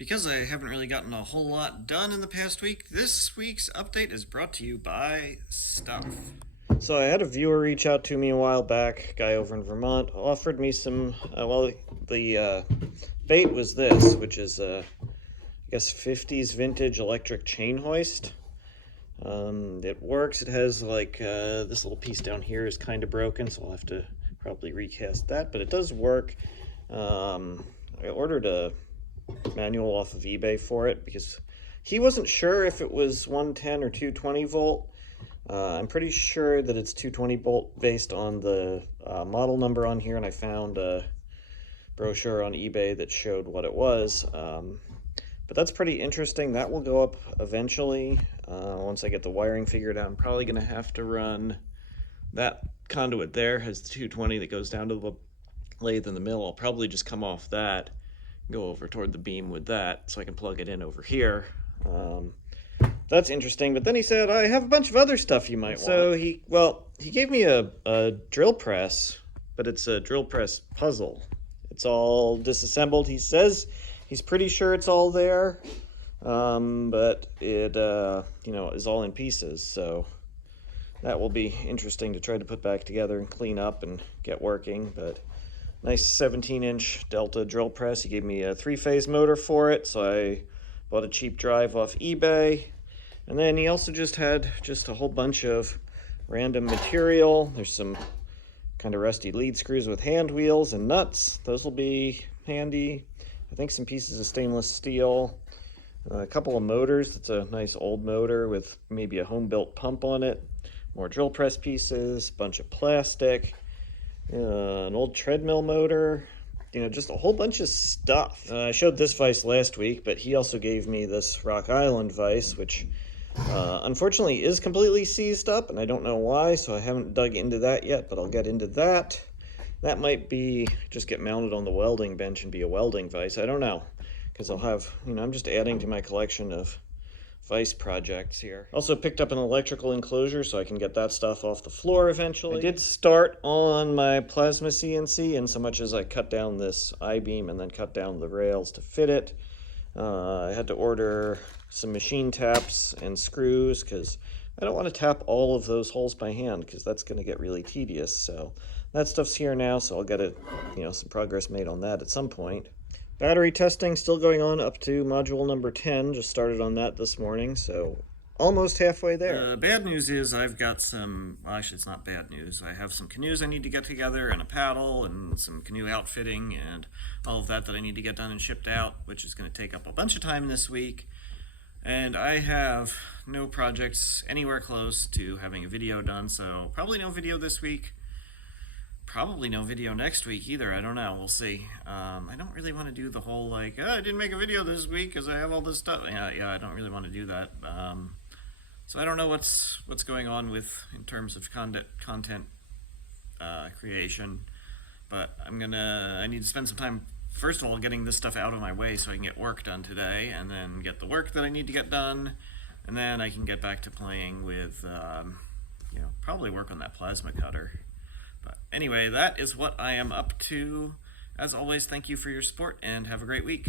Because I haven't really gotten a whole lot done in the past week, this week's update is brought to you by Stuff. So I had a viewer reach out to me a while back, a guy over in Vermont, offered me some, the bait was this, which is, I guess, 50s vintage electric chain hoist. It works. It has like, this little piece down here is kind of broken, so I'll have to probably recast that, but it does work. I ordered a manual off of eBay for it because he wasn't sure if it was 110 or 220 volt. I'm pretty sure that it's 220 volt based on the model number on here, and I found a brochure on eBay that showed what it was. But that's pretty interesting. That will go up eventually once I get the wiring figured out. I'm probably going to have to run that conduit there, has 220 that goes down to the lathe in the mill. I'll probably just come off that, go over toward the beam with that so I can plug it in over here. That's interesting. But then he said, I have a bunch of other stuff you might want. So he gave me a drill press, but it's a drill press puzzle. It's all disassembled. He says he's pretty sure it's all there, but it is all in pieces. So that will be interesting to try to put back together and clean up and get working. But nice 17-inch Delta drill press. He gave me a 3-phase motor for it, so I bought a cheap drive off eBay. And then he also just had a whole bunch of random material. There's some kind of rusty lead screws with hand wheels and nuts. Those will be handy. I think some pieces of stainless steel. A couple of motors. It's a nice old motor with maybe a home-built pump on it. More drill press pieces, a bunch of plastic. An old treadmill motor, just a whole bunch of stuff. I showed this vise last week, but he also gave me this Rock Island vise, which unfortunately is completely seized up, and I don't know why, so I haven't dug into that yet, but I'll get into that. That might be just get mounted on the welding bench and be a welding vise. I don't know, because I'll have, I'm just adding to my collection of vice projects here. Also picked up an electrical enclosure so I can get that stuff off the floor eventually. I did start on my plasma CNC in so much as I cut down this I-beam and then cut down the rails to fit it. I had to order some machine taps and screws because I don't want to tap all of those holes by hand because that's going to get really tedious. So that stuff's here now, so I'll get some progress made on that at some point. Battery testing still going on up to module number 10. Just started on that this morning, so almost halfway there. Bad news is I've got some, well, actually it's not bad news. I have some canoes I need to get together and a paddle and some canoe outfitting and all of that I need to get done and shipped out, which is going to take up a bunch of time this week. And I have no projects anywhere close to having a video done, so probably no video this week. Probably no video next week either. I don't know. We'll see. I don't really want to do the whole I didn't make a video this week because I have all this stuff. Yeah, I don't really want to do that. So I don't know what's going on in terms of content creation, but I need to spend some time first of all getting this stuff out of my way so I can get work done today, and then get the work that I need to get done, and then I can get back to playing with probably work on that plasma cutter. But anyway, that is what I am up to. As always, thank you for your support and have a great week.